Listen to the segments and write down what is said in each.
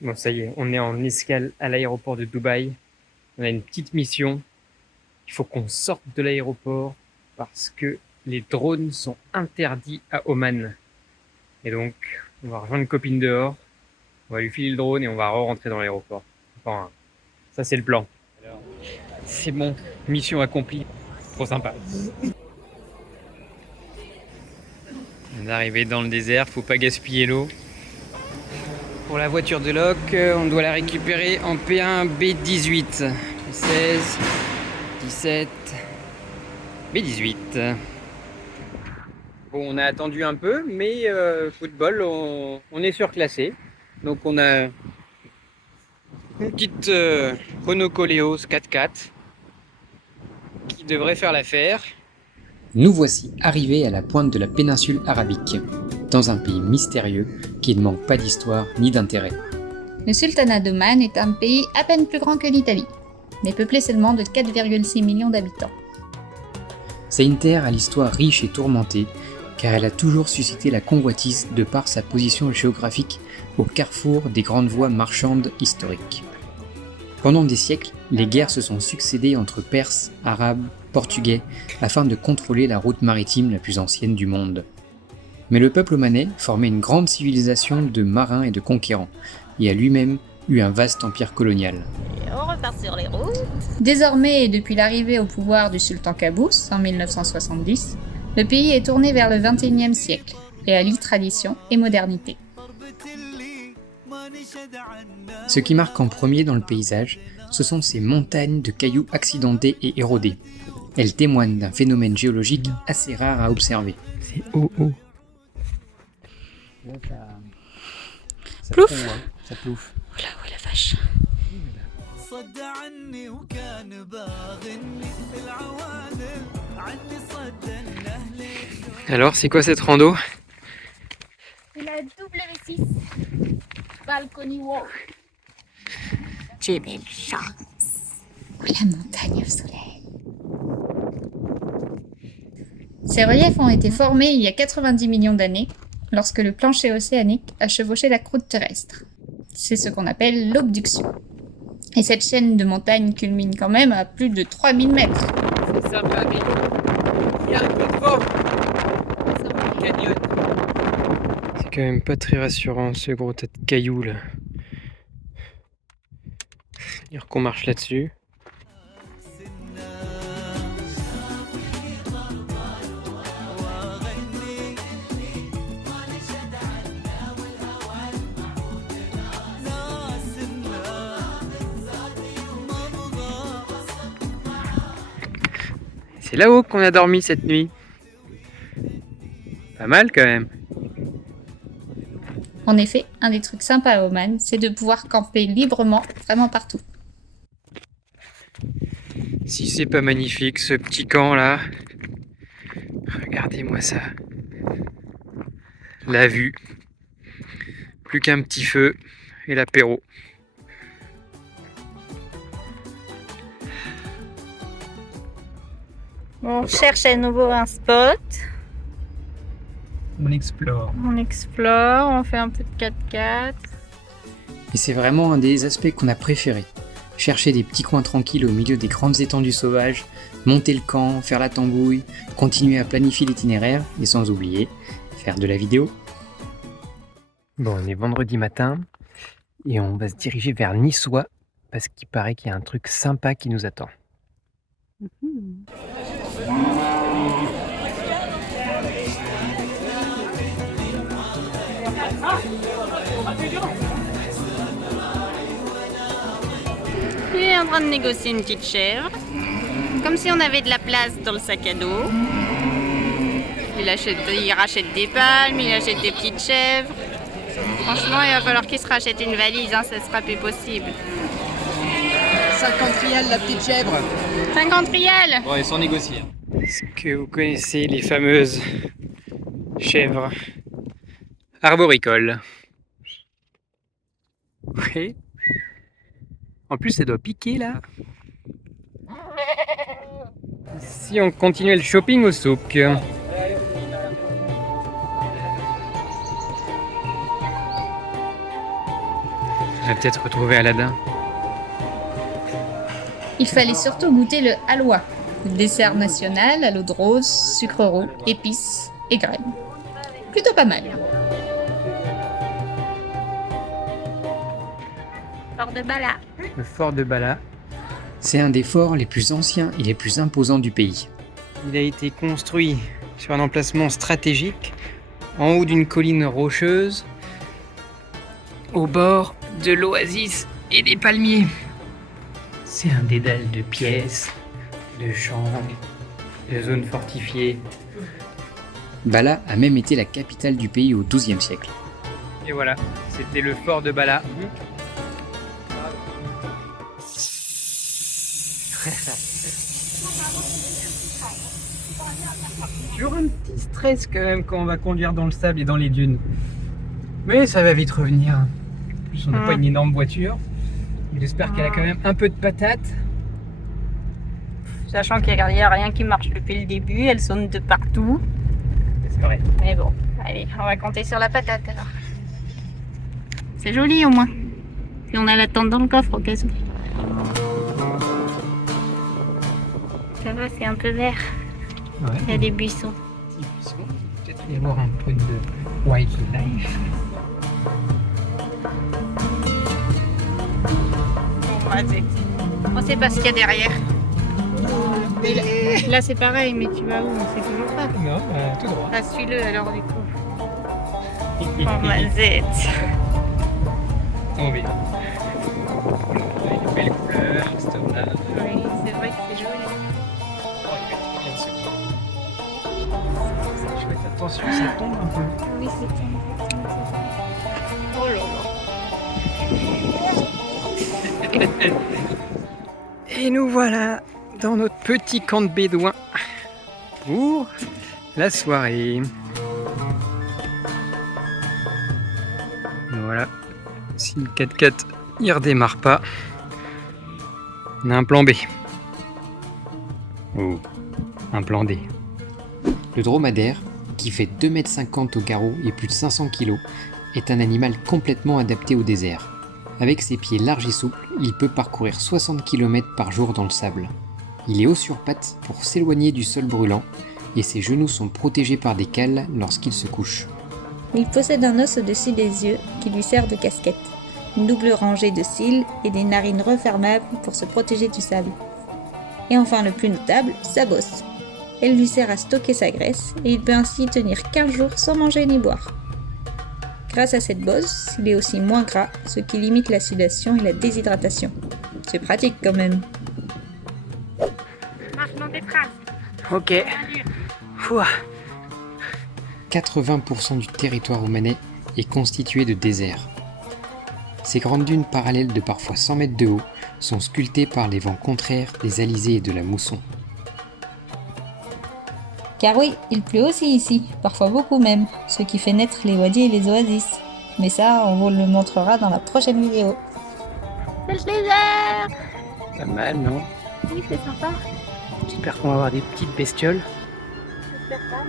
Bon, ça y est, on est en escale à l'aéroport de Dubaï. On a une petite mission. Il faut qu'on sorte de l'aéroport parce que les drones sont interdits à Oman. Et donc, on va rejoindre une copine dehors, on va lui filer le drone et on va re-rentrer dans l'aéroport. Enfin, ça c'est le plan. C'est bon, mission accomplie. Trop sympa. On est arrivé dans le désert, faut pas gaspiller l'eau. Pour la voiture de loc, on doit la récupérer en P1 B18. 16, 17, B18. Bon, on a attendu un peu, mais football, on est surclassé. Donc on a une petite Renault Koleos 4x4 qui devrait faire l'affaire. Nous voici arrivés à la pointe de la péninsule arabique, dans un pays mystérieux qui ne manque pas d'histoire ni d'intérêt. Le sultanat d'Oman est un pays à peine plus grand que l'Italie, mais peuplé seulement de 4,6 millions d'habitants. C'est une terre à l'histoire riche et tourmentée, car elle a toujours suscité la convoitise de par sa position géographique au carrefour des grandes voies marchandes historiques. Pendant des siècles, les guerres se sont succédées entre Perses, Arabes, Portugais, afin de contrôler la route maritime la plus ancienne du monde. Mais le peuple omanais formait une grande civilisation de marins et de conquérants, et a lui-même eu un vaste empire colonial. Et on repart sur les routes. Désormais, et depuis l'arrivée au pouvoir du sultan Qaboos en 1970, le pays est tourné vers le XXIe siècle et allie tradition et modernité. Ce qui marque en premier dans le paysage, ce sont ces montagnes de cailloux accidentés et érodés. Elles témoignent d'un phénomène géologique assez rare à observer. C'est haut. Plouf. Ça plouffe. Oula, oh la vache. Alors, c'est quoi cette rando? C'est la W6. Balcony Walk. J'ai belle chance. Oh, la montagne au soleil. Ces reliefs ont été formés il y a 90 millions d'années, lorsque le plancher océanique a chevauché la croûte terrestre. C'est ce qu'on appelle l'obduction. Et cette chaîne de montagnes culmine quand même à plus de 3000 mètres. C'est sympa, mais il y a un peu de vent. Canyon. C'est quand même pas très rassurant ce gros tas de cailloux là. Dire qu'on marche là-dessus. C'est là-haut qu'on a dormi cette nuit. Pas mal quand même. En effet, un des trucs sympas à Oman, c'est de pouvoir camper librement, vraiment partout. Si c'est pas magnifique ce petit camp là. Regardez-moi ça. La vue. Plus qu'un petit feu et l'apéro. On cherche à nouveau un spot. On explore. On explore, on fait un peu de 4x4. Et c'est vraiment un des aspects qu'on a préféré. Chercher des petits coins tranquilles au milieu des grandes étendues sauvages, monter le camp, faire la tambouille, continuer à planifier l'itinéraire et sans oublier, faire de la vidéo. Bon, on est vendredi matin et on va se diriger vers Niçois parce qu'il paraît qu'il y a un truc sympa qui nous attend. Il est en train de négocier une petite chèvre. Comme si on avait de la place dans le sac à dos. Il rachète des palmes, il achète des petites chèvres. Franchement, il va falloir qu'il se rachète une valise, hein, ça sera plus possible. 50 rials la petite chèvre. 50 rials. Bon, et sans négocier. Est-ce que vous connaissez les fameuses chèvres arboricoles? Oui. En plus, ça doit piquer là. Si on continuait le shopping au souk. On va peut-être retrouver Aladdin. Il fallait surtout goûter le halwa, le dessert national à l'eau de rose, sucre roux, épices et graines. Plutôt pas mal. Fort de Bala. Le fort de Bala. C'est un des forts les plus anciens et les plus imposants du pays. Il a été construit sur un emplacement stratégique, en haut d'une colline rocheuse, au bord de l'oasis et des palmiers. C'est un dédale de pièces, de champs, de zones fortifiées. Bala a même été la capitale du pays au XIIe siècle. Et voilà, c'était le fort de Bala. Toujours un petit stress quand même quand on va conduire dans le sable et dans les dunes. Mais ça va vite revenir. En plus, on n'a pas une énorme voiture. J'espère qu'elle a quand même un peu de patate. Sachant qu'il n'y a rien qui marche depuis le début, elle sonne de partout. C'est vrai. Mais bon, allez, on va compter sur la patate alors. C'est joli au moins. Et on a la tente dans le coffre au cas où. Ça va, c'est un peu vert. Ouais. Il y a des buissons. Peut-être y avoir un peu de wildlife. On sait pas ce qu'il y a derrière. Et là c'est pareil, mais tu vas où? On sait toujours pas. Non, tout droit. Ah, suis-le alors du coup. Oh ma zette. On verra. Avec de belles couleurs, etc. Oui, c'est vrai que c'est joli. Oh, il va être trop bien ce coin. C'est chouette, attention, ça tombe un peu. Oui, c'est ça. Oh là là. Et nous voilà dans notre petit camp de bédouins pour la soirée. Voilà, si le 4x4 il redémarre pas, on a un plan B. Ou un plan D. Le dromadaire, qui fait 2,50 m au garrot et plus de 500 kg, est un animal complètement adapté au désert. Avec ses pieds larges et souples, il peut parcourir 60 km par jour dans le sable. Il est haut sur pattes pour s'éloigner du sol brûlant et ses genoux sont protégés par des cales lorsqu'il se couche. Il possède un os au-dessus des yeux qui lui sert de casquette, une double rangée de cils et des narines refermables pour se protéger du sable. Et enfin le plus notable, sa bosse. Elle lui sert à stocker sa graisse et il peut ainsi tenir 15 jours sans manger ni boire. Grâce à cette bosse, il est aussi moins gras, ce qui limite la sudation et la déshydratation. C'est pratique quand même. Marche dans tes traces. Ok. Fouah. 80% du territoire omanais est constitué de désert. Ces grandes dunes parallèles de parfois 100 mètres de haut sont sculptées par les vents contraires des alizés et de la mousson. Car oui, il pleut aussi ici, parfois beaucoup même, ce qui fait naître les wadis et les oasis. Mais ça, on vous le montrera dans la prochaine vidéo. C'est le désert. Pas mal, non? Oui, c'est sympa. J'espère qu'on va avoir des petites bestioles. J'espère pas.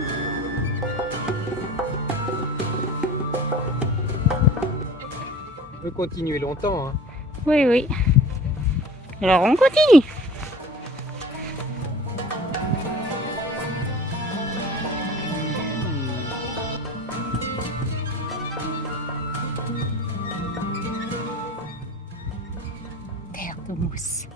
On peut continuer longtemps, hein. Oui, oui. Alors on continue. Terre de mousse.